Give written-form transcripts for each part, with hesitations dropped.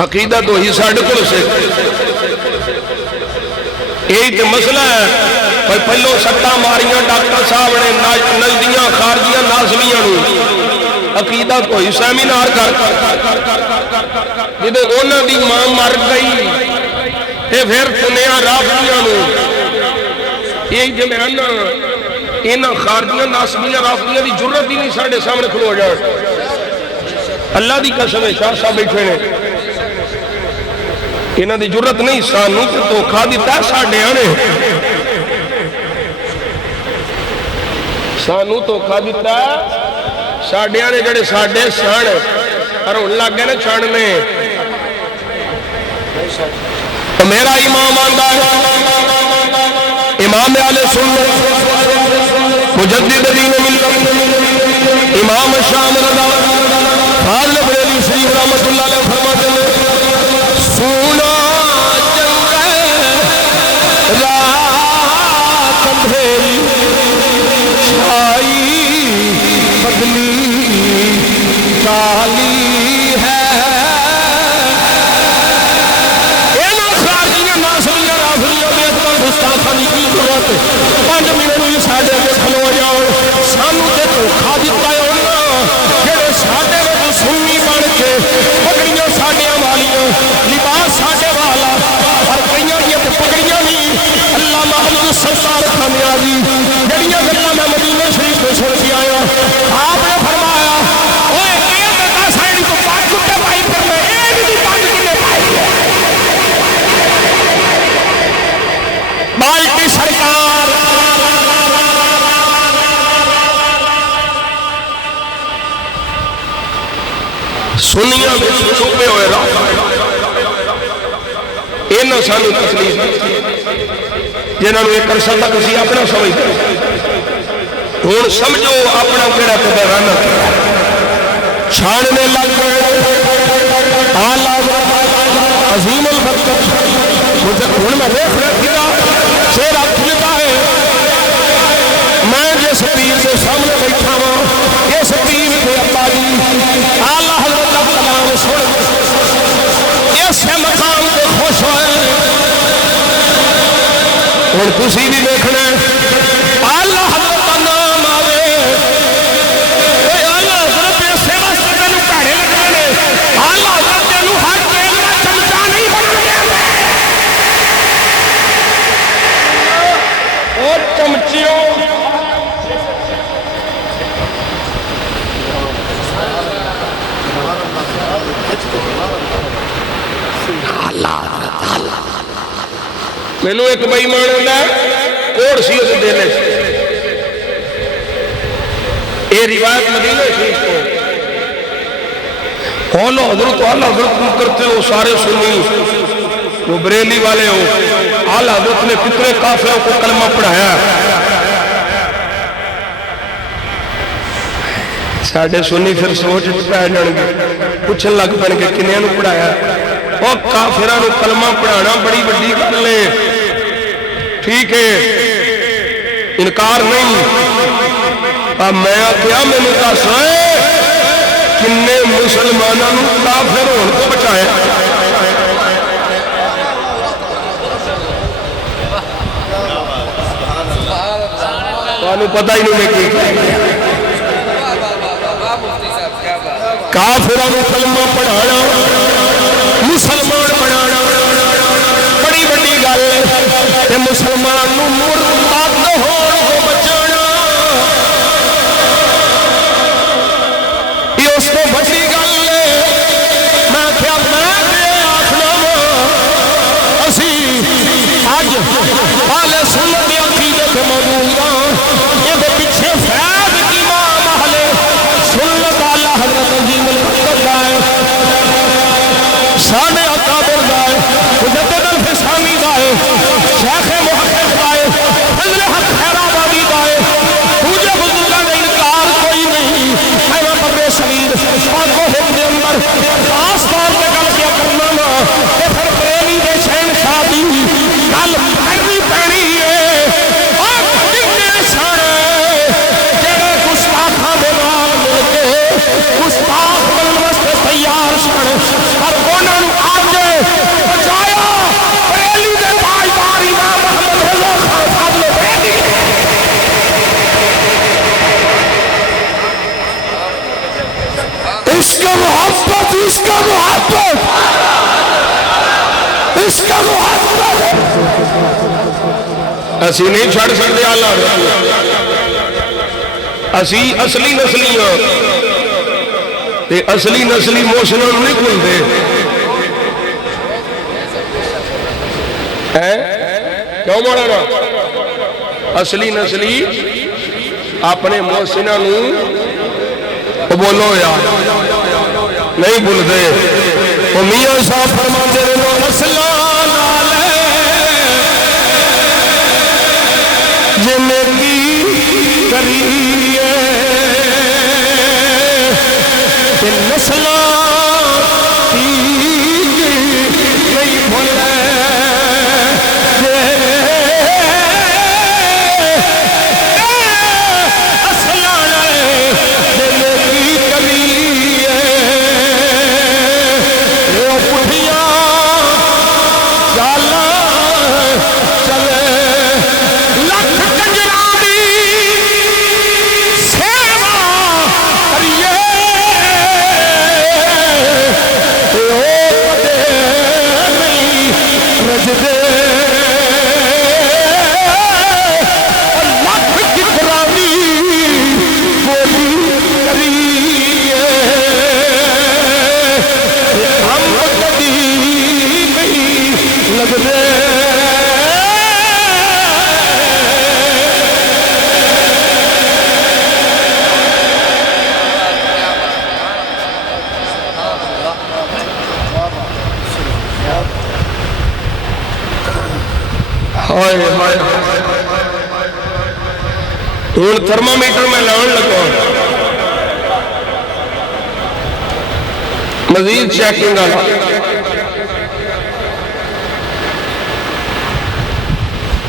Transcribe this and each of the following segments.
عقیدہ تو ہی ساڑھے کو سے یہی تو مسئلہ ہے کوئی پہلو سٹا ماریاں ڈاکٹر صاحب نے نزدیاں خارجیاں نازمیاں نو عقیدہ تو ہی سیمینار کر جدے اونا دی ماں مر گئی تے پھر سنیا رافضیاں نو یہی جو میں آنا انہاں خارجیاں نازمیاں رافضیاں دی جرت ہی نہیں ساڑھے سامنے کھلو جائے اللہ دی قسم ہے شاہ صاحب بیٹھے نے انہاں دی جرت نہیں سانو تے دھوکھا دیتا ہے ساڑھے آنے سانو دھوکھا دیتا ہے ساڑھے آنے جڑے ساڑھے سان اور ان لگ گئے نا چھاننے تو میرا امام آندہ ہے امام اہل سنت مجدد دین ملت امام شام رضا فاضل بریلی شریف رحمت اللہ علیہ فرماتے ہیں سونا جنگل رات اندھیری چھائی بدلی کالی ہے اینا خارجیاں ناسلیاں رافضیاں بے اکبر گستاخانی کی ضرورت 5 منٹ ہوئی ساڑھے کے کھلو جاؤ سانو تے دھوکھا دیتا ہے جڑے ساڈے وچ سنی بن کے پگڑیاں ساڈیاں والیاں لباس ساڈے والا اور کئیاں دی پگڑیاں نہیں اللہ محمد سرکار کامیابی جڑیاں گلاں میں مدینہ شریف تو سن کے آیا آپ نے فرمایا اوئے اے بتا سائیں کو پاک کتے پائی کرنا اے بھی پاک کنے پائی بالٹی سرکار سنیاں میں چھپے ہوئے راہ اینا سانو تکلیف جنہاں نے ایک عرصہ تک اسی اپنا سمجھتے ہون سمجھو اپنا کیڑا تے بیانہ چھاڑنے لگ گئے اعلیٰ عظیم البرکت ہن میں دیکھ رہا تھا چہرہ کھلتا ہے میں جس پیر کے سامنے بیٹھا ہوں اس پیر کے ابا جی اعلیٰ حضرت کا کلام سن اس مقام کو خوش ہوئے اور تسی بھی دیکھنا اعلیٰ حضرت کا نام آوے اعلیٰ حضرت سے واسطے تینوں کہڑے لگانے اعلیٰ حضرت تینوں ہر تیل کا چمچا نہیں بنا گیا اور چمچیوں میں نے ایک بھائی مان ہوتا ہے کوڑ سی اسے دینے سے یہ روایت مدینہ شریف کو اعلیٰ حضرت کرتے ہو سارے سنی وہ بریلی والے ہو اعلیٰ حضرت نے کتنے کافروں کو کلمہ پڑھایا ساڑھے سنی پھر سوچ پہ جان گے پوچھن لگ پہن کے کنیاں نو پڑھایا اور کافرانو کلمہ پڑھانا بڑی بڑی گل ہے ٹھیک ہے انکار نہیں اب میں کیا میں نے کہا سوئے کنے مسلمانوں کافر ہونے کو بچایا تو پتہ ہی نہیں کہ کافرانو کلمہ پڑھانا مسلمان بنانا بڑی بڑی گل ہے مسلمان مرتد ہونے کو بچانا یہ اس کو بڑی گل ہے میں کیا میں آخنا اسی اج اہل سنت دی عقیدے تے موجود ہاں یہ پیچھے فیض امام اہل سنت اعلیٰ حضرت عظیم البرکت ہے سانے اکابر دائے مجدد الفسانی دائے شیخ محقق دائے فضل حق خیر آبادی عشق محبت عشق محبت عشق محبت اسی نہیں چھڑ سکتے اللہ اسی اصلی نسلی ہاں تے اصلی نسلی موشنوں نہیں کھلتے کیوں مولانا اصلی نسلی اپنے محسنہ نو بولو یار نہیں بھولتے وہ میاں صاحب فرماتے رہو نسلان والے جن کی کریے نسلان کی نہیں بھولے ہوں تھرمامیٹر میں لان لگا مزید چیکنگ والا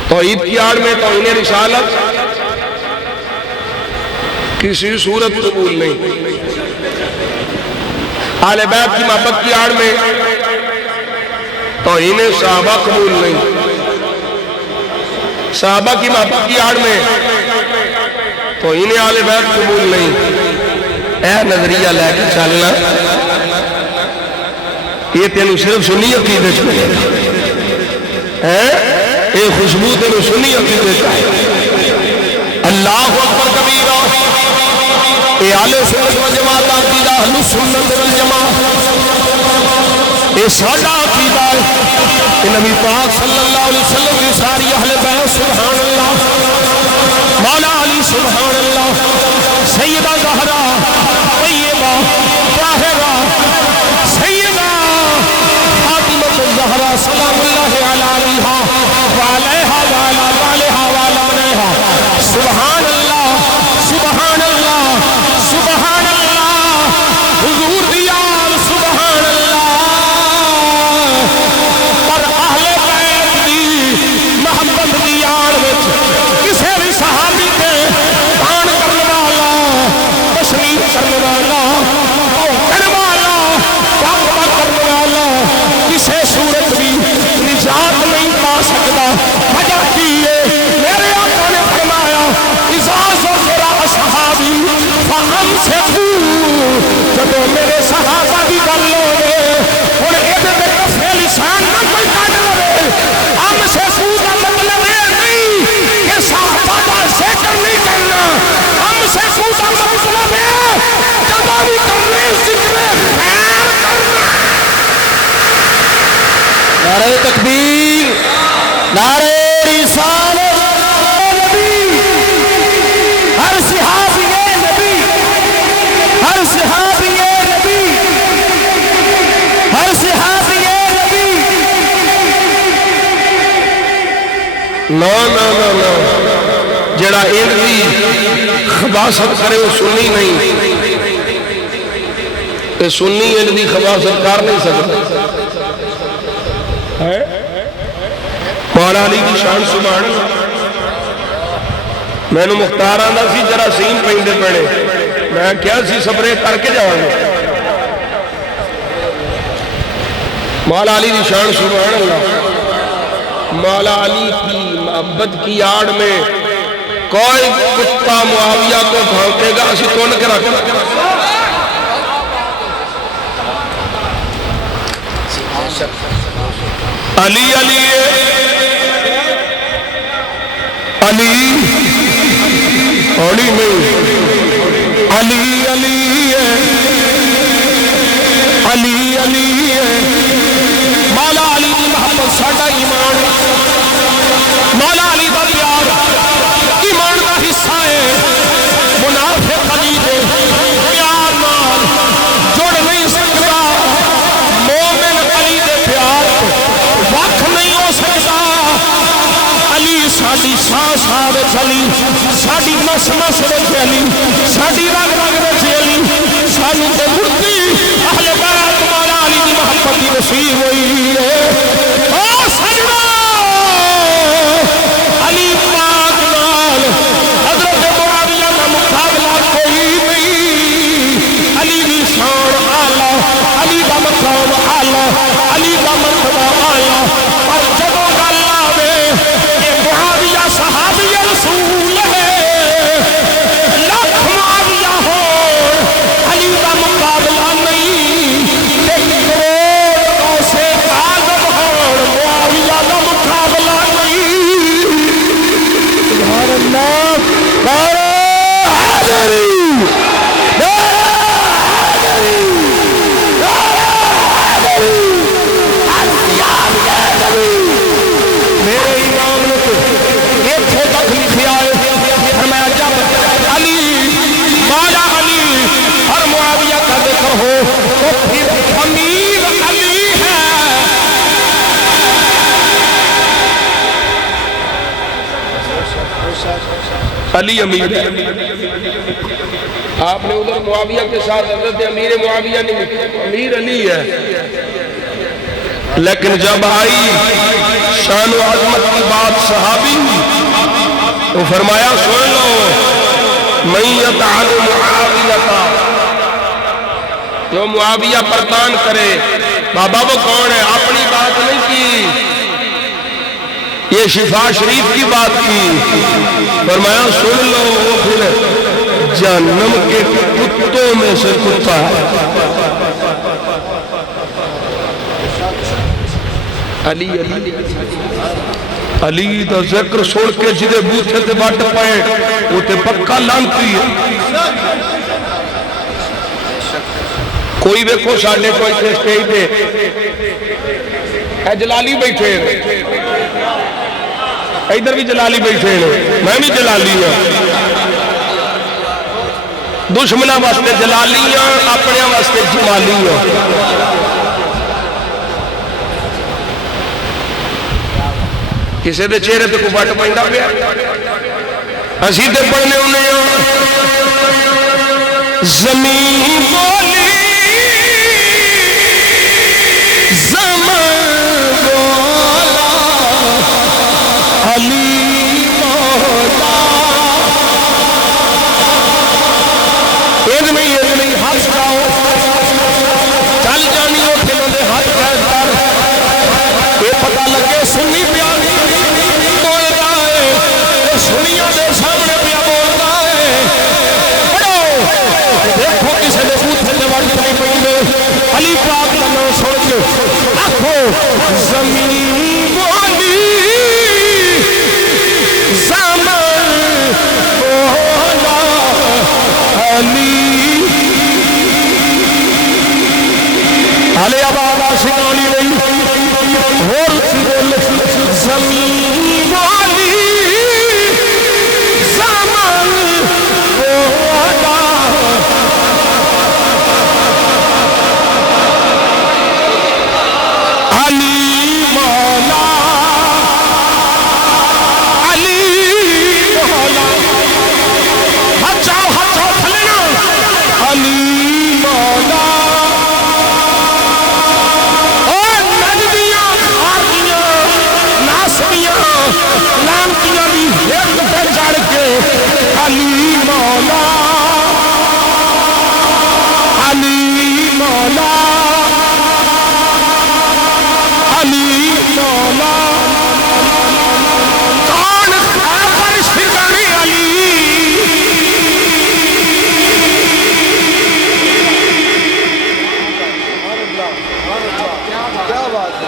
توحید کی آڑ میں توہین رسالت کسی صورت قبول نہیں آل بیت کی محبت کی آڑ میں توہین صحابہ قبول نہیں صحابہ کی محبت کی آڑ میں تو انہیں آل بیت قبول نہیں اے نظریہ لے کے چلنا یہ تینوں صرف سنی عقیدے چھوڑے یہ خوشبو تینوں سنی عقیدے چھوڑے اللہ اکبر کبیرہ یہ آل سنت و جماعت عقیدہ اہل سنت والجماعت یہ ساڈا عقیدہ ہے کہ نبی پاک صلی اللہ علیہ وسلم کی ساری اہل بیت سبحان اللہ مولا علی سبحان اللہ سیدہ زہرا طیبہ طاہرہ سیدہ فاطمہ الزہرا سلام اللہ علیہا وعلیہا وعلا والہا وعلا منہا سبحان اللہ سبحان اللہ سبحان اللہ حضور دیار سبحان اللہ پر اہل بیت دی محبت دیار وچ کسے بھی صحابی کے پان کرنے والا تشریف کرنے والا اوکر والا تقوی کرنے والا کسے صورت بھی نجات نہیں پا سکتا وجہ کی ہے میرے آقا نے فرمایا اذا ذکر اصحابی فامسکوا جب میرے صحابہ کی گل ہوے اور ایدے تے کفے لسان نہ کوئی کٹ لے ہم سے کا مطلب ہے نہیں کہ صحابہ کا ذکر نہیں کرنا ہم سے کا مطلب ہے جب بھی کرنے ذکر خیر کرنا نعرہ تکبیر نعرہ رسالت نبی ہر صحابی نبی ہر صحابی نبی ہر صحابی نبی لا لا لا لا جڑا ان دی خباست کرے وہ سنی نہیں تے سنی ان دی خباست کر نہیں سکتا مولا علی کی شان سبحان اللہ میں نے مختار آندا سی جراثیم پیندے پڑے میں کیا سی سپرے کر کے جاؤں گا مولا علی کی شان سبحان اللہ مولا علی کی محبت کی آڑ میں کوئی کتا معاویہ کو بھونکے گا اسی تون کے رکھنا علی علی علی علی نہیں علی علی علی علی مولا علی دی محبت ساڈا ایمان، مولا علی دا پیار ایمان دا حصہ ہے۔ منافق علی دے پیار نال جڑ نہیں سکتا، مومن علی دے پیار وکھ نہیں ہو سکتا۔ علی ساڈی ساں ساں وچ علی، ساڈی نس نس وچ علی، ساڈی رگ رگ وچ علی، سانو تے مردی اہل بیت مولا علی دی محبت دی نصیب ہوئی ہے۔ او سجنا علی پاک نال حضرت معاویہ دا مقابلہ کوئی نہیں۔ علی دی شان اعلی، علی دا مقام اعلی، علی دا مرتبہ اعلی، اور جدوں گل آوے کہ معاویہ صحابی رسول ہے، لاکھ معاویہ ہو علی دا مقابلہ نہیں، ایک کروڑ غوث اعظم ہو معاویہ دا مقابلہ نہیں۔ سبحان اللہ، نعرہ حیدری، نعرہ حیدری، نعرہ حیدری، میرے امام نے اتنے تک لکھا ہے، فرمایا جب علی مولا علی اور معاویہ کا ذکر ہو تو پھر امیر علی ہے۔ علی امیر ہے، آپ نے ادھر معاویہ کے ساتھ حضرت امیر معاویہ نہیں، امیر علی ہے۔ لیکن جب آئی شان و عظمت کی بات صحابی، تو فرمایا سن لو من یطعن معاویہ، جو معاویہ پردان کرے، بابا وہ کون ہے؟ اپنی بات نہیں کی، یہ شفا شریف کی بات کی۔ فرمایا سن لو وہ پھر جہنم کے کتوں میں سے کتا ہے۔ علی علی علی دا ذکر سن کے جدے بوتھے تے بٹ پائے وہ تے پکا لانتی ہے۔ کوئی ویکھو ساڈے کوئی تے سٹیج تے اے جلالی بیٹھے ہیں، ادھر بھی جلالی بیٹھے ہیں، میں بھی جلالی ہوں۔ دشمنہ واسطے جلالی ہوں، اپنے واسطے جمالی ہوں۔ کسی دے چہرے تے کو بٹ پیندا پیا، اسی تے پڑھنے ہونے ہوں زمین بولی زمان بولا علی مولا۔ یہ نہیں ہاتھ سکھاؤ، چل جانی ہو کھلوں دے ہاتھ قید کر، یہ پتہ لگے سنی پیاری سنیاں دے سامنے پیا بولتا ہے۔ دیکھو کسی نے بوتھے تے بٹ نہیں پہنگے، علی پاک کا نام سن کے آکھو زمین بولی زمان بولا علی۔ علی آباد سنالی نہیں اور بول زمین بولی زمان بولا علی مولا، علی مولا، ہاتھ جاؤ کھلنا، علی مولا۔ لانتیاں بھی ایک پہ چڑھ کے علی مولا، علی مولا، علی مولا۔ کون خیبر شکن علی، کیا بات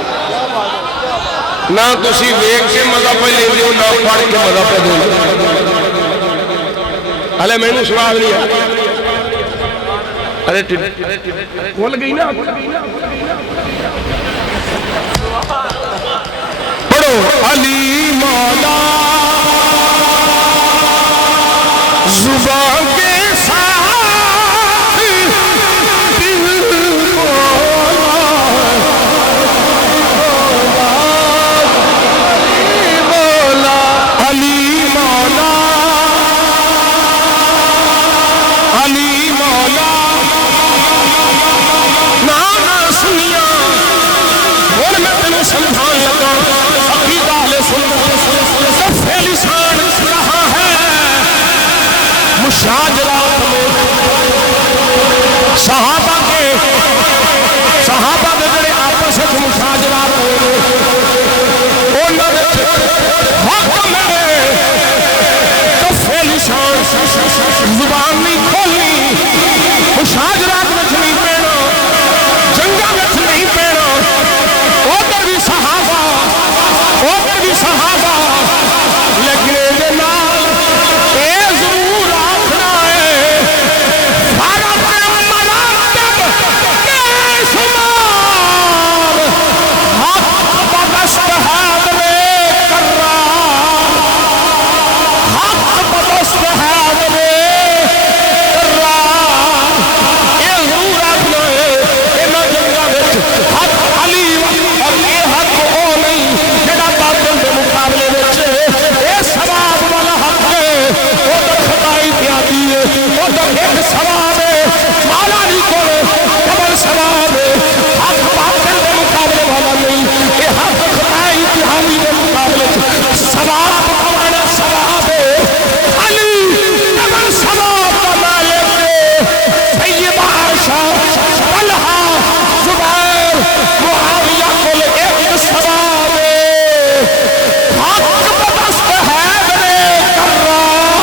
نہ تسی ویک کے مزہ پہ لے دیو نہ پڑھ کے مزہ پہ دو علی میں نے سوال نہیں ہے ارے کھول گئی نا پڑھو علی مولا زبان کے ساتھ دل مولا علی مولا علی مولا نانا سنیا اور میں تنہیں سمجھان لگا عقیدہ اہل سنت صفحہ لسان کہاں ہے مشاجرات میں صحابہ کے جڑے آپس میں مشاجرات ہوئے انہوں نے حکم ہے صفحہ لسان زبان نہیں کھولنی مشاجرات میں نہیں پینا جنگا میں نہیں پینا ادھر بھی صحابہ لیکن یہ نال اے ضرور آخنا ہے بھارت مراتب کے شمار حق بدست ہے درے کرار حق بدست ہے درے کرار یہ ضرور آخنا ہے انہاں جنگاں وچ حق علی اور یہ حق او نہیں جڑا باطل دے مقابلے وچ اے ثواب والا حق ہے او تے خدائی پیاتی ہے او تے ایک ثواب ہے مالا نہیں کولے ڈبل ثواب ہے حق باطل دے مقابلے والا نہیں یہ حق خدائی پیاتی دے مقابلے ثواب والا ثواب ہے علی ڈبل ثواب کا مالک ہے سیدہ عائشہ طلحہ زبیر معاویہ کو ایک ثواب ہے حق بدست ہے درے کرار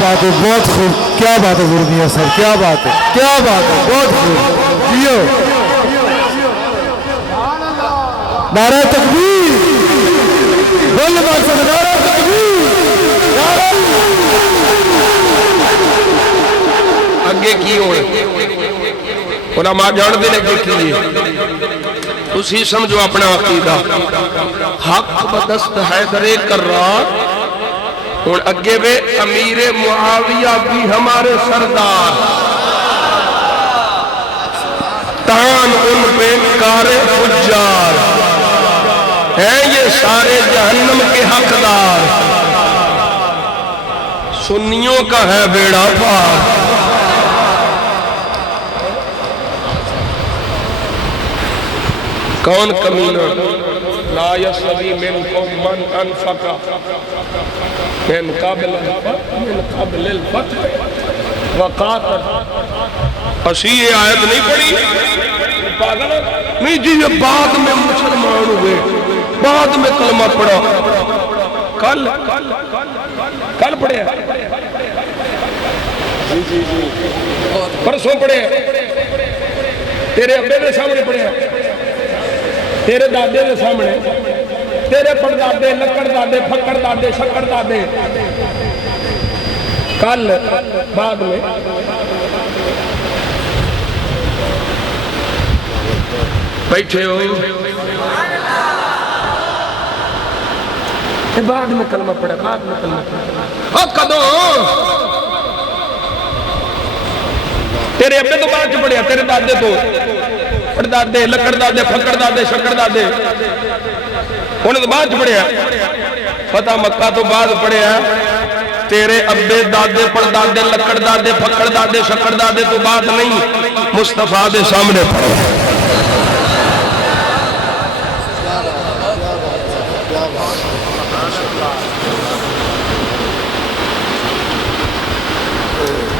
بات ہے بہت خوب کیا بات ہے ضروری صاحب کیا بات ہے بہت خوب جیو نعرہ تکبیر بول مقصد نعرہ تکبیر اگے کی ہوئے علماء جان دے لگے کیے اسی سمجھو اپنا عقیدہ حق بدست حیدر کرار اور اگے بے امیر معاویہ بھی ہمارے سردار تان ان پہ کار حجار ہیں یہ سارے جہنم کے حقدار سنیوں کا ہے بیڑا پار کون کمینہ لا یسوی منکم من انفقا من قبل الفتح وقاتل اسی یہ آیت نہیں پڑھی نہیں جی یہ بعد میں مسلمان ہوئے بعد میں کلمہ پڑھا کل پڑھے پرسوں پڑھے تیرے ابے دے سامنے پڑھے تیرے دادے دے سامنے تیرے پردادے لکڑ دادے پھکڑ دادے شکڑ دادے کل بعد میں بیٹھے ہو بعد میں کلمہ پڑھا بعد میں کلمہ پڑھا کدوں تیرے ابے تو بعد چ پڑھیا تیرے دادے تو پردادے لکڑ دادے پھکڑ دادے شکڑ دادے انہیں تو بعد پڑھیا فتح مکہ تو بعد پڑھیا تیرے ابے دادے پردادے لکڑ دادے پھکڑ دادے شکڑ دادے تو بعد نہیں مصطفیٰ دے سامنے پڑھیا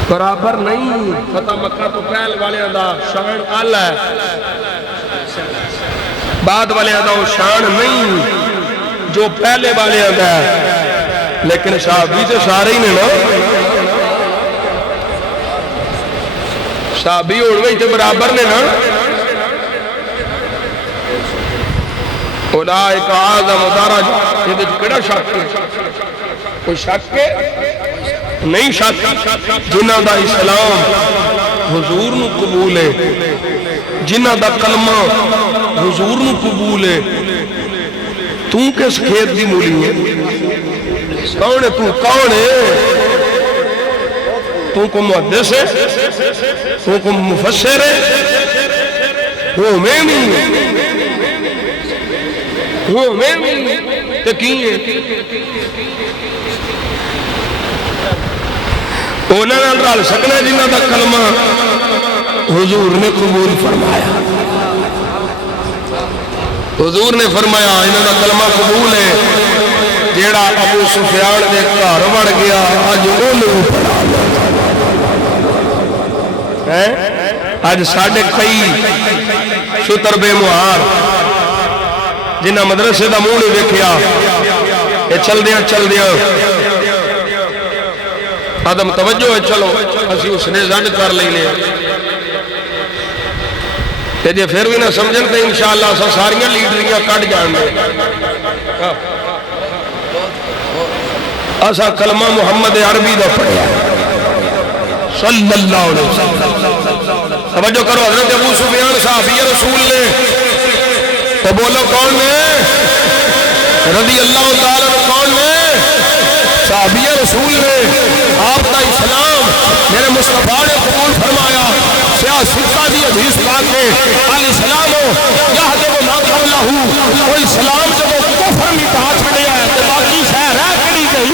برابر نہیں فتح مکہ تو پہل والے دا شان آلہ ہے بعد والے دا وہ شان نہیں جو پہلے والے دا ہے لیکن صحابی تو سارے ہی نے نا صحابی ہوڑ گئی تو برابر نے نا اولئک اعظم درجہ، یہ کیڑا شک ہے؟ کوئی شک ہے؟ نہیں شک، جنہ دا اسلام حضور نو قبول ہے، جنہ دا کلمہ حضور نو قبول ہے، تو کس کھیت دی مولی ہے؟ کون ہے تو؟ کون ہے؟ تو کو محدث ہے؟ تو کو مفسر ہے؟ وہ میں نہیں وہ میں نہیں تکین ہے انہوں نے رل سکنا جنہ دا کلمہ حضور نے قبول فرمایا. حضور نے فرمایا انہوں دا کلمہ قبول ہے. جیڑا ابو سفیان دے گھر وڑ گیا اج انہوں پڑھا ہے. اج ساڈے کئی شتر بے مہار جنہ مدرسے دا منہ نہیں دیکھیا، یہ چل دیاں آدم توجہ ہے، چلو اسی اس نے زن کر لینے تے جے پھر بھی نہ سمجھن تے انشاءاللہ اسا ساریاں لیڈریاں کٹ جان گے. اسا کلمہ محمد عربی دا پڑھیا صلی اللہ علیہ وسلم. توجہ کرو، حضرت ابو سفیان صحابی رسول نے، تو بولو کون نے؟ رضی اللہ تعالیٰ کون نے؟ صحابی رسول نے. آپ کا اسلام میرے مصطفیٰ نے قبول فرمایا. سیاستہ دی حدیث پاک میں الاسلام یہدم ما قبلہ، وہ اسلام جب وہ کفر مٹا چھڑیا ہے تو باقی شہر ہے کڑی گئی،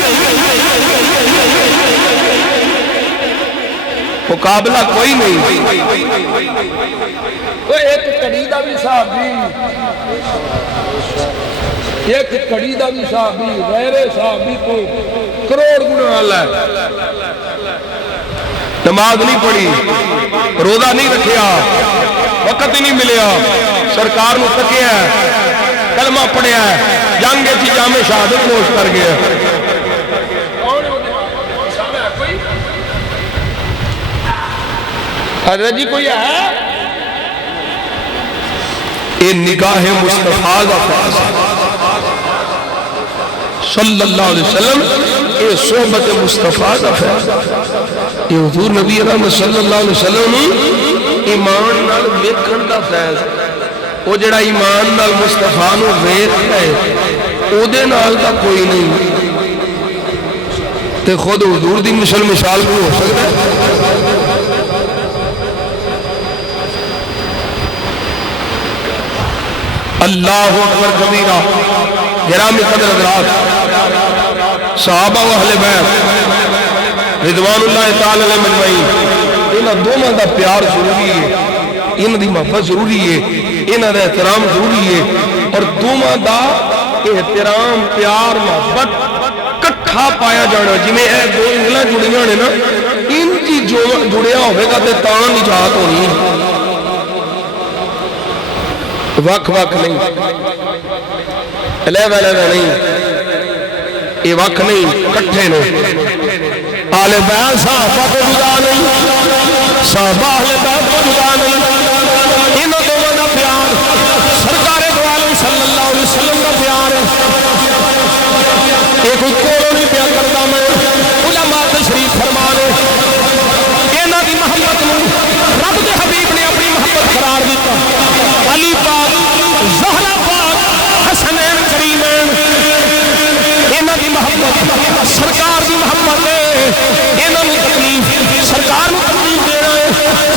مقابلہ کوئی نہیں. وہ ایک کڑی دا بھی صحابی، ایک کڑی دا بھی صحابی غیر صحابی کو کروڑ گنا والا ہے. نماز نہیں پڑھی، روزہ نہیں رکھیا، وقت ہی نہیں ملیا، سرکار نو تکیا ہے، کلمہ پڑھیا ہے، جنگ کی جامع شہادت نوش کر گیا. حضرت جی کوئی ہے؟ یہ نگاہ مصطفیٰ کا فیصلہ صلی اللہ علیہ وسلم، یہ صحبت مصطفیٰ کا فیصلہ. یہ حضور نبی رحمت صلی اللہ علیہ وسلم ایمان نال ویکھن کا فیصلہ. وہ جڑا ایمان نال مصطفیٰ نو ویکھ ہے او دے نال دا کوئی نہیں تے خود حضور دی مثال بھی ہو سکتا ہے. اللہ اکبر کبیرہ. گرامی قدر حضرات، صحابہ و اہل بیت رضوان اللہ تعالی علیہ مجمعین، انہاں دونوں دا پیار ضروری ہے، انہاں دی محبت ضروری ہے، انہاں دا احترام ضروری ہے. اور دونوں دا احترام پیار محبت کٹھا پایا جانا. جی میں اے دو انگلاں جڑیاں نے نا، ان کی جڑیا ہوئے گا تے تاں نجات ہونی ہے. وقت نہیں، علیحدہ نہیں، یہ وقت نہیں، کٹھے نے. آل بیت صحابہ کو جدا نہیں، صحابہ اہل بیت کو جدا نہیں. انہوں دونوں کا پیار سرکار دو عالم صلی اللہ علیہ وسلم کا پیار ہے. یہ کوئی کوڑوں نہیں پیار کرتا. میں علماء تشریف فرما لے انہوں دی محبت میں رب دے حبیب نے اپنی محبت قرار دیتا. علی پاک، زہرا پاک، حسنین کریمین، انہوں دی محبت سرکار دی محبت ہے. انہوں نے تکلیف سرکار نے تکلیف دے رہے.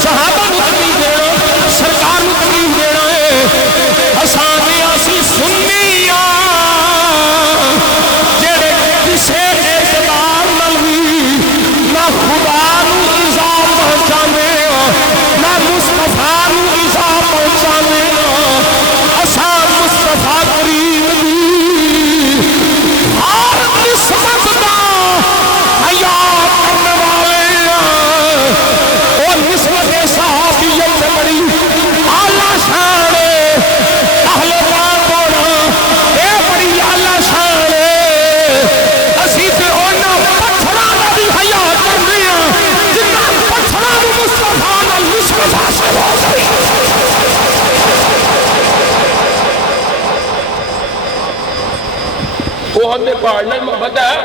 تھوڑا محبت ہے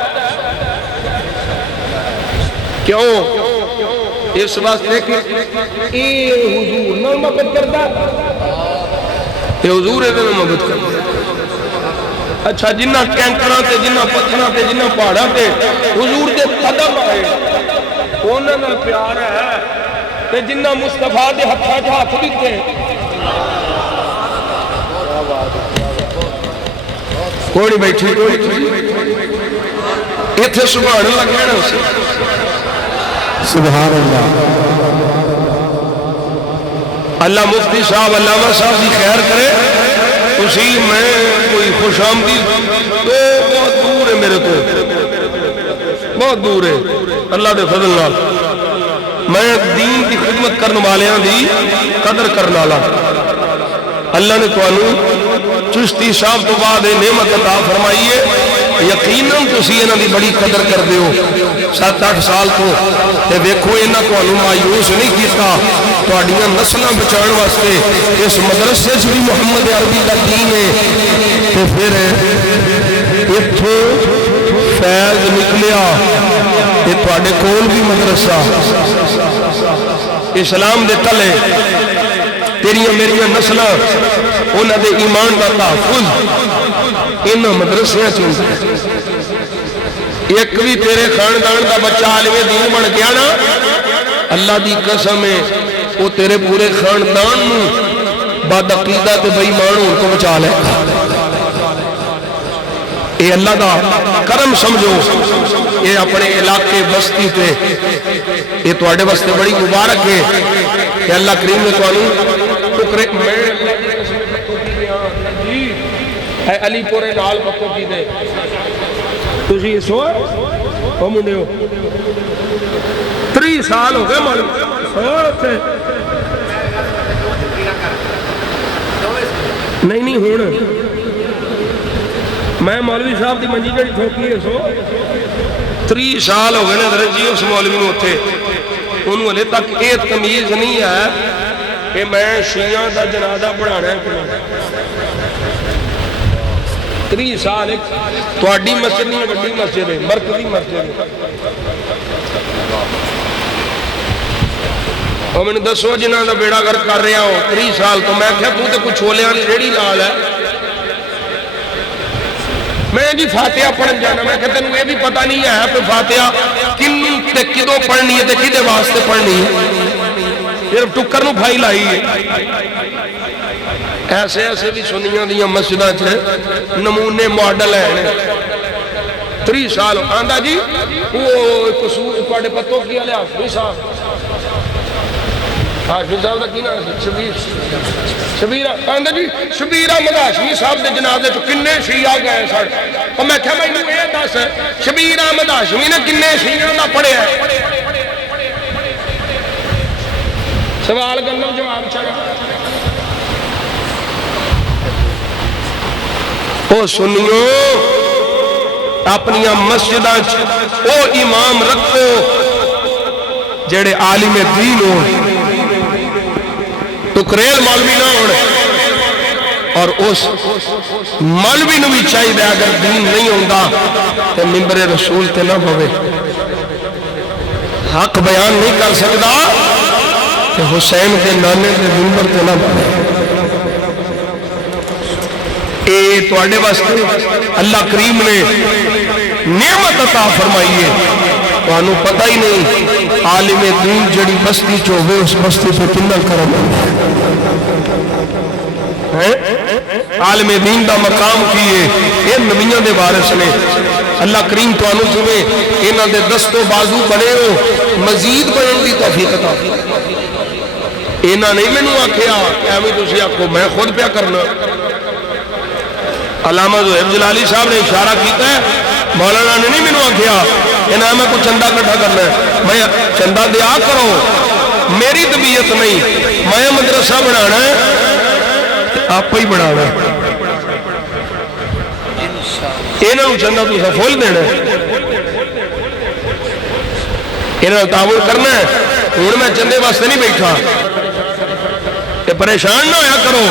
کیوں اس واسطے کہ یہ حضور نہ محبت کرتا یہ حضور ہے محبت کرتا اچھا جنہ کینکراں تے جنہ پتھراں تے جنہ پہاڑاں تے حضور دے قدم آئے انہاں نال پیار ہے تے جنہ مصطفیٰ دے ہتھاں چ ہاتھ دتے کوئی بیٹھی کوئی ایتھے سبحان اللہ کہنا اسے سبحان اللہ اللہ مفتی صاحب علامہ صاحب کی خیر کرے اسی میں کوئی خوش آمدید تو بہت دور ہے میرے کو بہت دور ہے اللہ دے فضل نال میں دین کی خدمت کرنے والیاں دی قدر کرنے والا اللہ نے تانوں چشتی صاحب تو بعد نعمت عطا فرمائی ہے یقیناً تسی انہاں دی بڑی قدر کردے ہو 7-8 سال تو تے ویکھو انہاں تانوں مایوس نہیں کیتا تہاڈیاں نسلاں بچاؤن واسطے اس مدرسے چ بھی محمد عربی دا دین ہے تے پھر ایتھے فیض نکلیا تے تہاڈے کول بھی مدرسہ اسلام دے تلے تیریاں میریاں نسلاں انہاں دے ایمان دا تحفظ انہاں مدرسیاں چ ایک بھی تیرے خاندان دا بچہ عالم دین بن گیا نا اللہ دی قسم ہے وہ تیرے پورے خاندان نو بد عقیدہ تے بے ایمان ہون تو بچا لے اے اللہ دا کرم سمجھو اے اپنے علاقے بستی تے اے تواڈے واسطے بڑی مبارک ہے کہ اللہ کریم نے تانوں ٹکرے میں اے علی پورے نال پتو کی دے تسی سو او منڈے ہو 3 سال ہو گئے معلوم سوتے نہیں ہون میں مولوی صاحب دی منجی جڑی ٹھوکی ہے سو 3 سال ہو گئے نا حضرت جی اس مولوی میں اٹھے انہوں نے تک یہ تمیز نہیں ہے کہ میں شیعہ دا جنازہ پڑھانا ہے 3 سال تہاڈی مسجد نہیں بڑی مسجد ہے مرکزی مسجد ہے اور میں نے دسو جنہاں دا بیڑا گھر کر رہا ہوں 3 سال تو میں کہا تو تے کچھ چھولے والی ریڑھی لال ہے میں جی فاتحہ پڑھن جانا میں کہتا ہوں یہ بھی پتہ نہیں ہے کہ فاتحہ کن تے کدوں پڑھنی ہے تے کدے واسطے پڑھنی ہے صرف ٹکر نو بھائی لائی ہے ایسے ایسے بھی سنیاں دیاں مسجداں چ نمونے ماڈل ہیں 3 سال آندا جی وہ قصور تواڈے پتوں کی علی حافظ صاحب حافظ صاحب دا کی نام ہے شبیر آندا جی شبیر احمد ہاشمی صاحب دے جنازے چ کنے شیعہ گئے سن اور میں کہا مینوں یہ دس شبیر احمد ہاشمی نے کنے شیعہ دا پڑھیا سوال کرنا جواب چاہیے او سنیو اپنیاں مسجداں او امام رکھو جڑے عالم دین ہون ٹکریل مولوی نہ ہون اور اس مولوی نو بھی چاہیے اگر دین نہیں ہوندا تو منبر رسول تے نہ ہوے حق بیان نہیں کر سکدا کہ حسین کے نانے تے منبر تے نہ ہوے اے تواڈے واسطے اللہ کریم نے نعمت عطا فرمائی ہے تانوں پتہ ہی نہیں عالم دین جڑی بستی چ ہوے اس بستی تے کنا کرم ہے عالم دین دا مقام کی ہے اے نبیوں دے وارث نے اللہ کریم تانوں جویں انہاں دے دست و بازو بنے ہو مزید بنن دی توفیق عطا انہاں نہیں مینوں آکھیا ایویں تسی آکھو میں خود پیا کرنا علامہ ظہیر جلالی صاحب نے اشارہ کیتا ہے مولانا نے نہیں مینوں آکھیا انہاں میں کوئی چندہ کٹھا کرنا ہے میں چندہ دیا کرو میری طبیعت نہیں میں مدرسہ بنانا ہے آپ ہی بنانا ہے انہوں چندہ تو فل دینا ہے انہوں تعاون کرنا ہے ہوں میں چندے واسطے نہیں بیٹھا کہ پریشان نہ ہویا کرو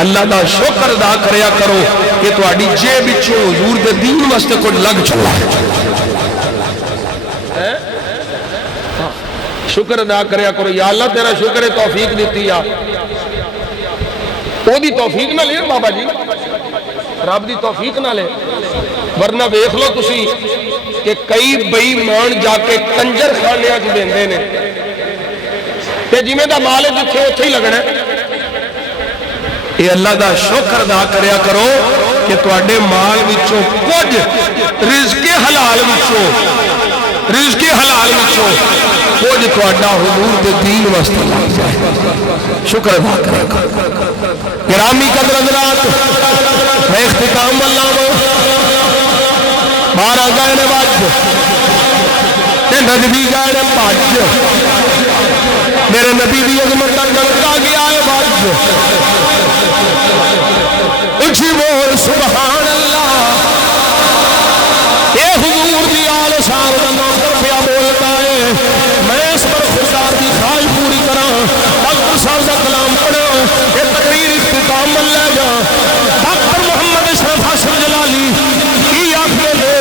اللہ دا شکر ادا کریا کرو کہ کہ تہاڈی جیب وچوں حضور دے دین واسطے کچھ لگ چلا ہے. شکر ادا کریا کرو یا اللہ تیرا شکر ہے توفیق دیتی آ او دی توفیق نہ لے بابا جی رب دی توفیق نہ لے ورنہ ویکھ لو تسی کہ کئی بے ایمان جا کے کنجر خانے وچ دیندے نے تے جویں دا مال جتھے اوتھے ہی لگنا ہے. اے اللہ دا شکر ادا کریا کرو کہ تواڈے مال وچوں کچھ رزق حلال وچوں کچھ تواڈا حضور دے دین واسطے لگ جائے. شکر ادا کریا کرو. گرامی قدر حضرات میں اختتام اللہ بارہ گائن بج تے نجبی گائن بج میرے نبی دی عظمت دا ڈنکا گیا ہے بج اچھی بول سبحان اللہ. اے حضور دی آل شان دا نوکر پیا بولتا ہے. میں اس پر خوددار دی خواہش پوری کراں ڈاکٹر صاحب دا کلام پڑھا یہ تقریر اختتام لے جا. ڈاکٹر محمد اشرف حسن جلالی کی آخر دے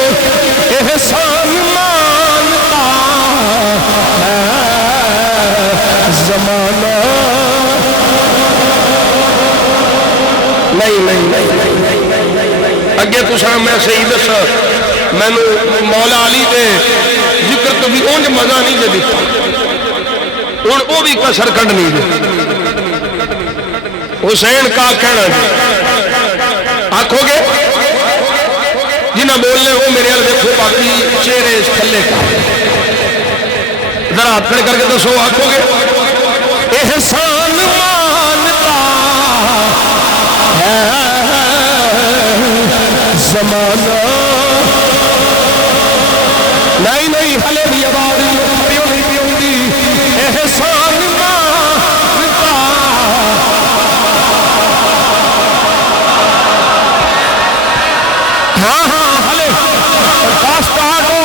احسان مانتا ہے زمانہ نہیں اگے تو سا میں صحیح دسا مینو مولا علی دے ذکر تو بھی اونج مزہ نہیں دے دیتا ہوں وہ بھی کسر کڈنی دے. حسین کا کہنا جی آکھو گے جنہ بولنے وہ میرے ال دیکھو باقی چہرے اس تھلے کا ذرا ہاتھ کھڑے کر کے دسو آکھو گے احسان مانتا ہے زمانہ نہیں ہلے بھی آواز پیو نہیں پیوں گی. احسان مانتا ہاں ہلے پاس پہاڑو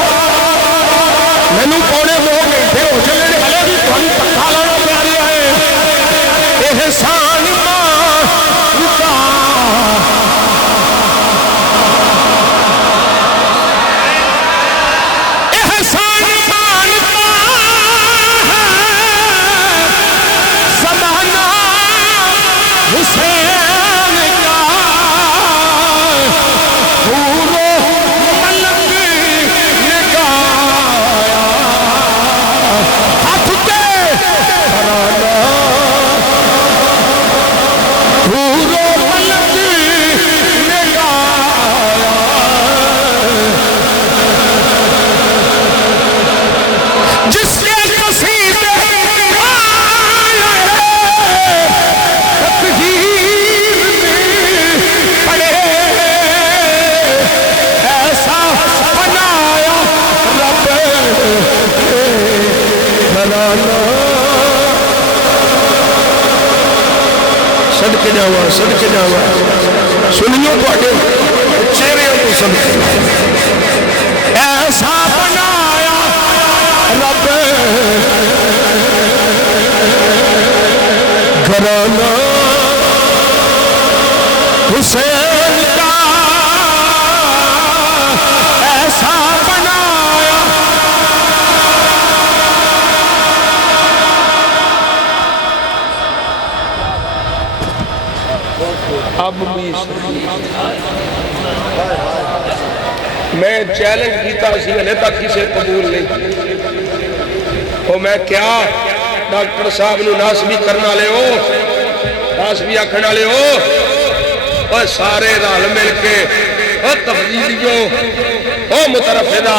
مینو پونے 2 گھنٹے ہو چلے ہلے بھی تھوڑی پکا لانا پیاری ہے. احسان مانتا صدقے جاوا سنیو تواڈے چہرے تو صدقے ایسا بنایا رب گھرانہ حسین کا ایسا بنایا. اب بھی میں چیلنج کیتا سی ہلے تک کسے قبول نہیں. وہ میں کیا ڈاکٹر صاحب نو ناس بھی کرنا لے ہو ناس بھی آکھنا لے ہو اور سارے رل مل کے اور تفضیلیوں اور مترفدہ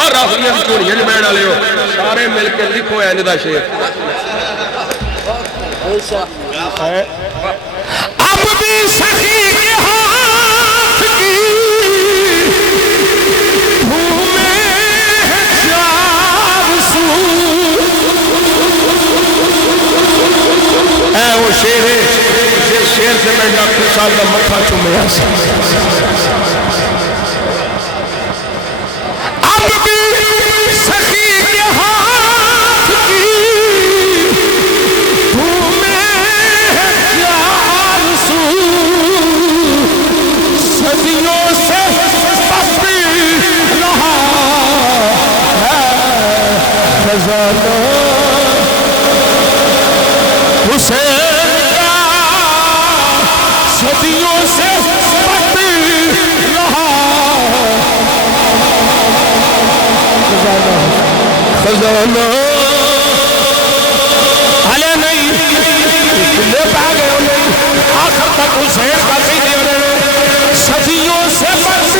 اور رافضیت چوڑیاں جمعین والے ہو سارے مل کے لکھو ہے دا شعر. اب بھی سخی کے ہاتھ کی دھومیں چار سو اے وہ شیر ہے جس شیر سے میں ڈاکٹر صاحب کا متھا چومیا سی. اب بھی سخی کے ہاتھ کی دھومیں چار سو خزانہ حسین کا صدیوں سے بٹ رہا خزانہ حالے نہیں لے پا گئے نہیں آخر تک حسین کا صدیوں سے بٹ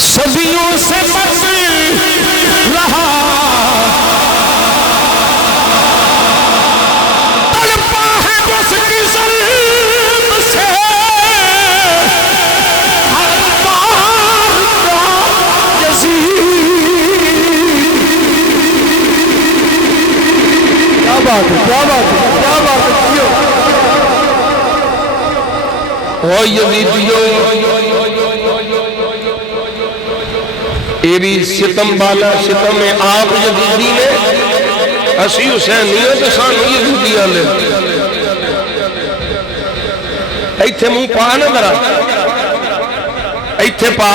صدیوں سے بچ رہا تڑپا ہے اس کی ظلم سے ہر بار کا یزید کیا بات ہے کیا بات ہے کیا بات ہے کیوں او یزیدیو یہ بھی ستم بالا ستم میں آپ یزیدی نے اسی حسین نہیں ہے تو سانو یزیدی آلے ایتھے منہ پا نہ درا ایتھے پا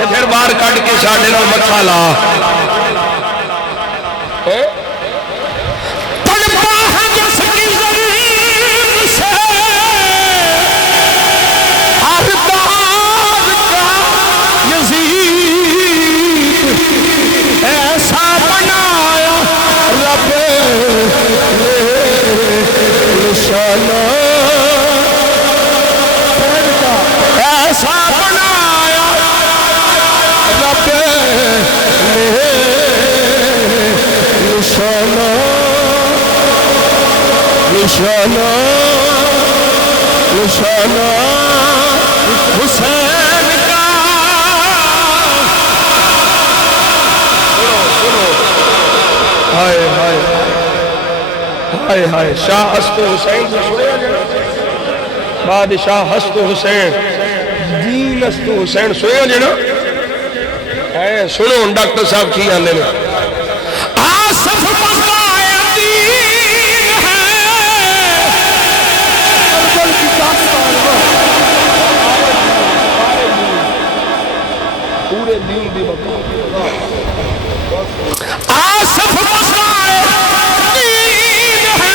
پھر بار کٹ کے ساڑھے نال مکھا لا تڑپا ہے جس کی ظلم سے ہر دار کا یزید ایسا بنایا رب نشانہ ایسا بنایا رب نشانہ نشانہ نشانہ حسین کا ہائے ہائے ہائے ہائے شاہ ہست حسین سے سنیا جنا بادشاہ ہست حسین دین ہست حسین سنیا جنا سنو ڈاکٹر صاحب کی آنے میں آصف بقائے دین ہے پورے دین دی بقا آصف بقائے دین ہے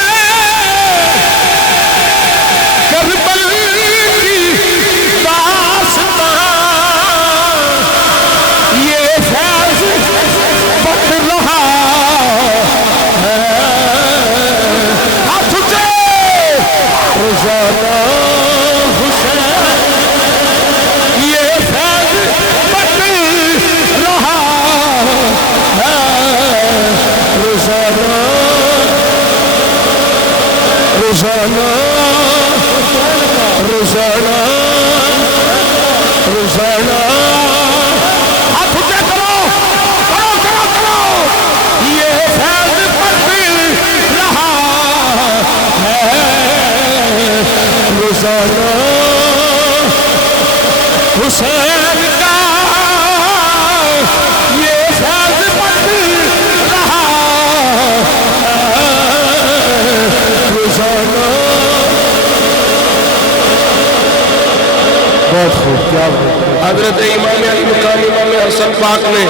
کربل کی داستان یہ فیض بٹ رہا ہے ہاتھ اٹھے روزانہ حسین یہ فیض بٹ رہا ہے روزانہ روزانہ روزانہ روزانہ ہاتھ اٹھے کرو کرو کرو کرو یہ فیض بٹ رہا ہے روزانہ حسین کا یہ فیض بٹ رہا ہے روزانہ بہت خوب کیا بات ہے حضرت امام علی مقام امام حسن پاک نے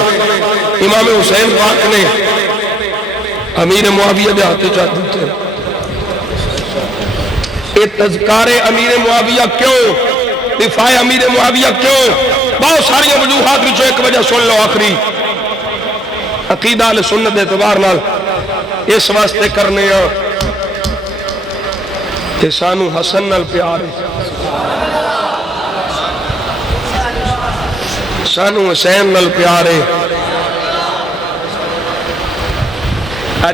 امام حسین پاک نے امیر معاویہ دے ہاتھ چاہتے تھے یہ تذکار امیر معاویہ کیوں دفاع امیر معاویہ کیوں بہت ساری وجوہات بھی جو ایک وجہ سن لو آخری عقیدہ اہل سنت اعتبار نال اس واسطے کرنے ہیں کہ سانو حسن نال پیار ہے سانو حسین نال پیار ہے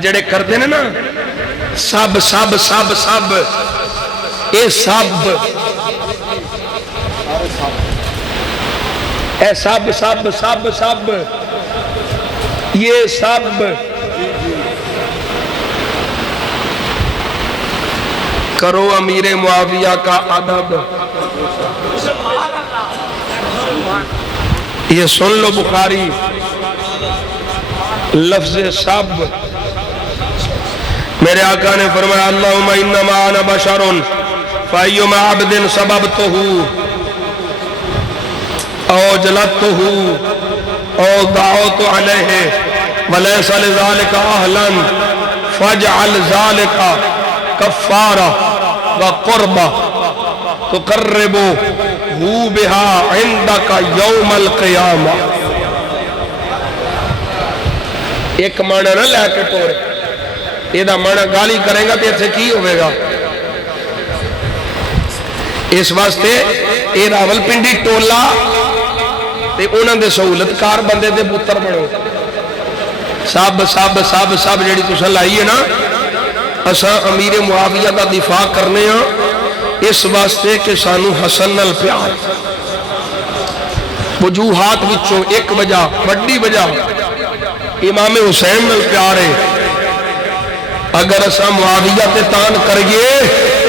جڑے کردے نے نا سب سب سب سب اے سب اے سب سب سب سب یہ سب کرو امیر معاویہ کا ادب یہ سن لو بخاری لفظ سب میرے آقا نے فرمایا اللہم انما انا بشر فَأَيُّمَا عَبْدٍ صَبَبْتُهُ أَوْ جَلَدْتُهُ أَوْ دَعَوْتُ عَلَيْهِ وَلَيْسَ لِذَلِكَ أَهْلًا فَاجْعَلْ ذَلِكَ كَفَّارَةً وَقُرْبَةً تُقَرِّبُهُ بِهَا عِندَكَ يَوْمَ الْقِيَامَةِ۔ ایک معنی نہ لے کے ٹورے، یہ معنی گالی کرے گا تو ایسے کی ہوئے گا؟ اس واسطے یہ راول پنڈی ٹولا تے انہاں دے سہولت کار بندے دے پتر بنو۔ سب جڑی تساں لائی ہے نا، اساں امیر معاویہ دا دفاع کرنے ہاں اس واسطے کہ سانو حسن نال پیار، وجوہات وچوں ایک وجہ بڑی وجہ امام حسین نال پیار ہے۔ اگر اساں معاویہ تے تان کریے،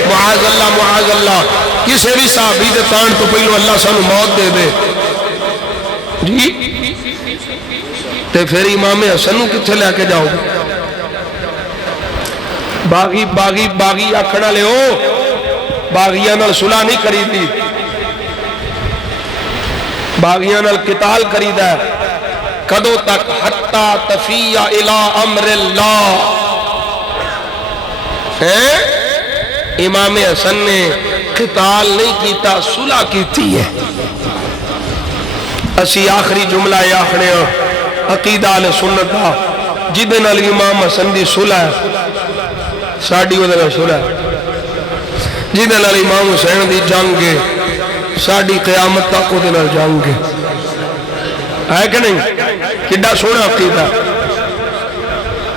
معاذ اللہ کسے بھی صحابی دے تان تو پہلو اللہ سانو موت دے دے جی، تے پھر امام حسن نو کتھے لے کے جاؤ گے؟ باغی آکھنا لے ہو، باغیاں نال صلح نہیں کری دی، باغیاں نال قتال کری دا ہے۔ کدو تک؟ حتی تفیہ الی امر اللہ۔ امام حسن نے قتال نہیں کیتا، صلح کیتی ہے۔ اسی آخری جملہ یہ آخنے ہیں عقیدہ اہل سنت دا، جدے نال امام حسن دی صلح ہے ساڈی او دے نال صلح ہے، جدے نال امام حسین دی جنگ ہے ساڈی قیامت تک او دے نال جنگ ہے کہ نہیں؟ کڈا سونا عقیدہ۔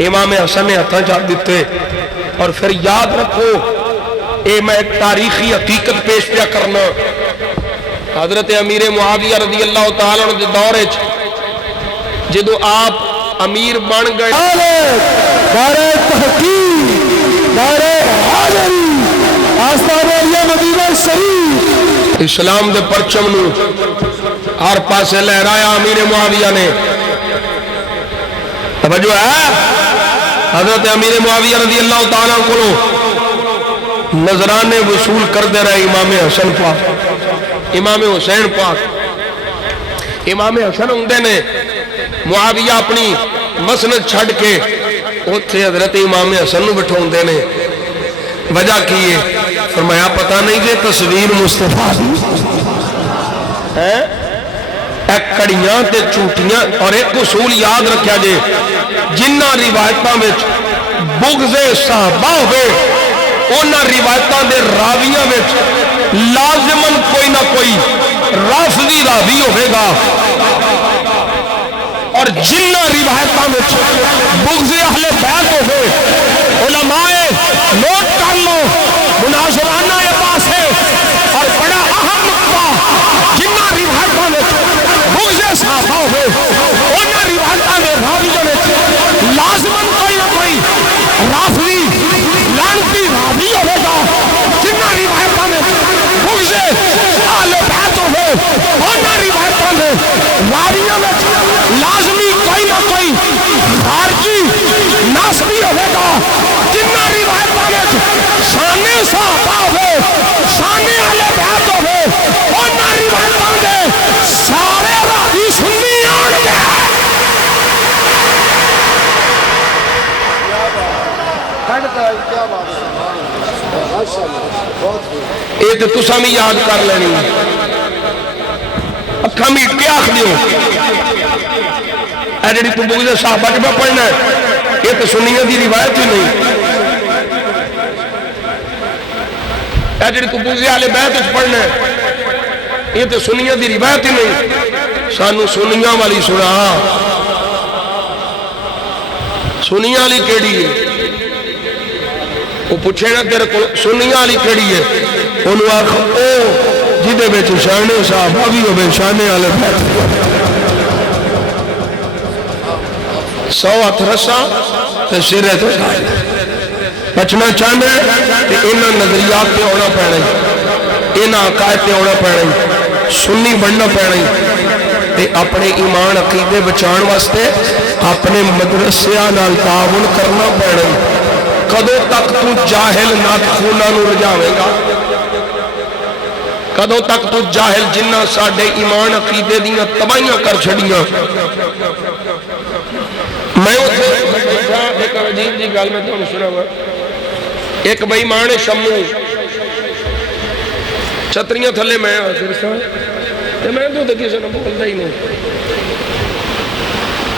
امام حسن نے ہتھاں چاک دیتے، اور پھر یاد رکھو اے میں ایک تاریخی حقیقت پیش پیا کرنا، حضرت امیر معاویہ رضی اللہ تعالیٰ عنہ دے دورے جدو آپ امیر بن گئے، دارے تحقیق، دارے حاضری، آستانِ علیہ مدینہ شریف، اسلام دے پرچم نو ہر پاسے لہرایا امیر معاویہ نے۔ توجہ ہے؟ حضرت امیر معاویہ رضی اللہ تعالیٰ عنہ کو نظرانے وصول کر دے رہے امام حسن پاک، امام حسین پاک۔ امام حسن ہوندے نے معاویہ اپنی مسند چھڑ کے اتھے حضرت امام حسن نو بٹھوندے نے۔ وجہ کی ہے؟ فرمایا پتہ نہیں جے تصویر مصطفیٰ دی ایک کڑیاں تے چوٹیاں، اور ایک اصول یاد رکھیا جے، جنہ روایتاں میں بغض صحابہ ہوئے انہاں روایتاں دے راویاں میں لازماً کوئی نہ کوئی رافضی راوی ہوئے گا، اور جنہ روایتاں میں بغض اہل بیت ہوئے علماء نوٹ کر لو، مناظرانہ یہ پاس ہے اور بڑا اہم نقطہ، جنہ روایتاں میں بغض صحابہ ہوئے انہاں روایتاں میں راویوں میں لازماً کوئی نہ کوئی رافضی لعنتی راوی ہوئے گا، جنہ روایتاں میں بغض اہل بیت ہوئے انہاں روایتاں میں راویوں میں لازمی کوئی نہ کوئی خارجی ناسبی ہوئے گا، جنہ روایتاں میں شان صحابہ ہوئے شان اہل بیت ہوئے انہاں روایتاں میں سارے راوی سنی آن گے۔ یہ تو تساں بھی یاد کر لینی، اکھاں میٹ کے آخ دیو، اے جڑی تو بغض صحابہ کے پہ پڑھنا ہے یہ تو سنیوں دی روایت ہی نہیں، اے جڑی تو بغض اہل بیت وچ پڑھنا ہے یہ تو سنیوں دی روایت ہی نہیں۔ سانو سنیاں والی سنا، سنیاں والی کیڑی ہے؟ وہ پوچھے نا تیرے کو سنیاں والی کیڑی ہے؟ انہوں آکھ او جدے بچ شان صحابہ بھی ہوئے شان اہل بیت سو ہتھ رسا تے سرے تے بچنا چاہنا ہے کہ انہاں نظریات پہ ہونا پینا ہے، انہاں عقائد پہ ہونا پینا ہے، سنی بننا پینا ہے، تے اپنے ایمان عقیدے بچان واسطے اپنے مدرسیاں نال تعاون کرنا پینا ہے۔ کدو تک تو جاہل نات خونہ نو رجاوے گا؟ کدوں تک تو جاہل جنہ ساڈے ایمان عقیدے دیاں تباہیاں کر چھڑیاں. میں ایک عجیب جی گل میں تمہیں سناواں. ایک بے ایمان شمو چھتریاں تھلے میں حاضر سا تے میں تو کسی نے بولدا ہی نہیں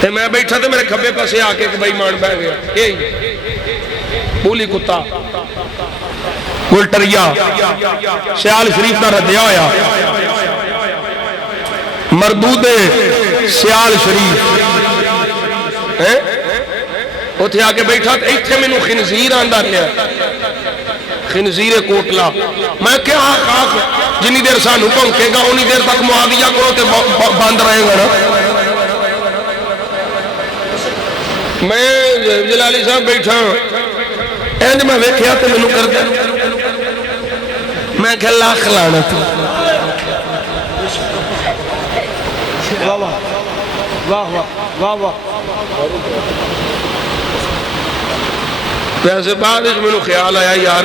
تے میں بیٹھا تے میرے کھبے پاسے آ کے ایک بے ایمان بیٹھ گیا. بولی کتا گلٹریا سیال شریف کا ردیا ہویا مردود سیال شریف اتنے آ کے بیٹھا تو اتنے مینوں خنزیر آندا رہا خنزیر کوٹلا. میں کیا آخ جنی دیر سانو بھونکے گا انی دیر تک معاویہ کرو تے بند رہے گا نا. میں جلالی صاحب بیٹھا اینج میں ویکھیا تے مینوں کر دیا میں کہ لاکھ لعنت. واہ واہ واہ واہ واہ. ویسے بعد میں خیال آیا یار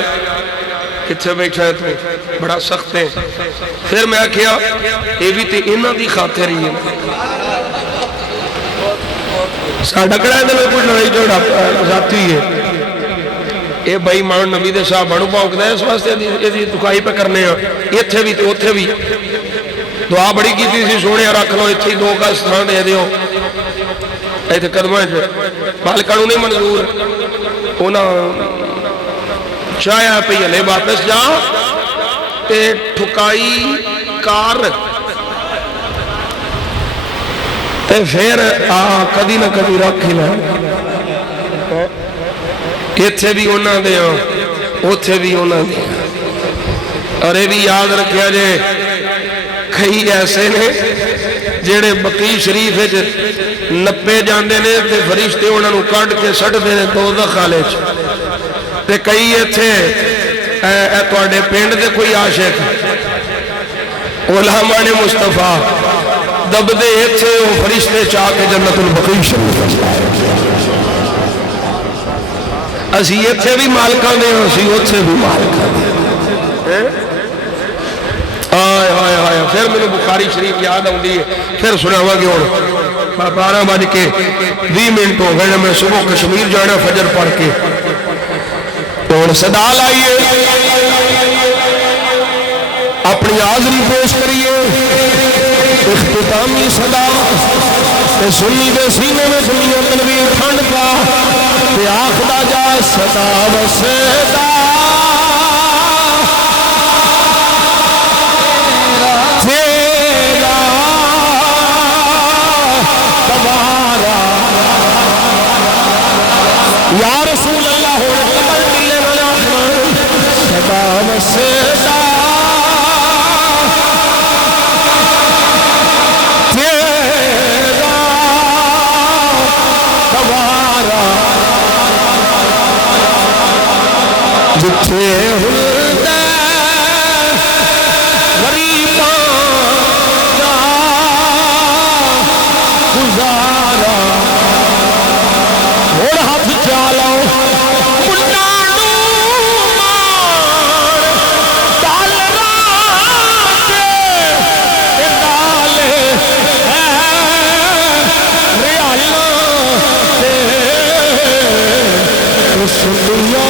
کتنے بیٹھا ہے تو بڑا سخت ہے. پھر میں کیا یہ بھی تے انہاں دی خاطر ہی ہے. ساڈا کڑا دے کوئی لڑائی جھگڑا ذاتی ہے. یہ بے ایمان نبی دے صاحب بڑو بھونکدا ہے اس واسطے یہ دکھائی پہ کرنے ہیں. ایتھے بھی تے اوتھے بھی دعا بڑی کیتی سی سونے رکھ لو اتنے 2 گز تھان دے دیو ایتھے قدماں چ مالکاں نوں نہیں منظور انہاں چاہیا پہ ہلے واپس جا تے ٹھکائی کار تے پھر کدی نہ کدی رکھ ہی لے. اتھے بھی انہاں دے اوتھے بھی انہاں دے. اور یہ بھی یاد رکھیا جے کئی ایسے نے جڑے بقی شریف نپے جاندے نے تے فرشتے انہاں نوں کڈ کے سٹ دے نے دوزخ والے چ. تے کئی ایتھے اے تواڈے پنڈ دے کوئی عاشق علماء نے مصطفیٰ دبدے ایتھے او فرشتے چاہ کے جنت البقیع شریف اسی ایتھے بھی مالکاں دے اسی اوتھے بھی مالکاں دے. آئے آئے آئے پھر میں نے بخاری شریف یاد آؤندی ہے. پھر سناواں گے ہن 12:20 ہو گئے میں صبح کشمیر جانا فجر پڑھ کے اور صدا لائیے اپنی حاضری پیش کریے اختتامی صدا سنی دے سینے میں سنیو تنویر ٹھنڈ پا تے آخدا جا صدا وسدا تیرا تبارا یا رسول اللہ ہو قبر دلے والا صدا وسدا جتھے ہلدے غریباں جا گزارا اور ہاتھ چالو منڈانو مار ڈال راتے ڈالے ریالاں تے اس دنیا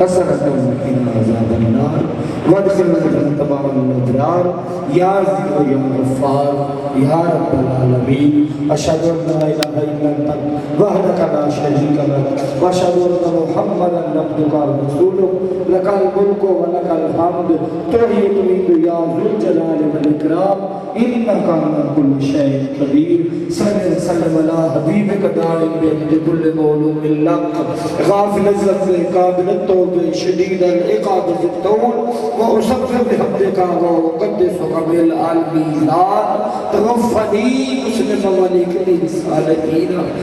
حسنة وقنا عذاب النار وادخلنا الجنة مع الأبرار يا عزيز يا غفار يا رب العالمين أشهد أن لا إله إلا أنت وحدك لا شريك لك وأشهد أن محمدا عبدك ورسولك لك الملك ولك الحمد تحيي وتميت يا ذو الجلال والإكرام إنك على كل شيء قدير صل وسلم على حبيبك دائم بيد كل مولوم لك غافل الذنب قابل التوب شديد العقاب ذي الطول وأصبح بحمدك وأقدسك بالميزان توفني مسلما ولك الصالحين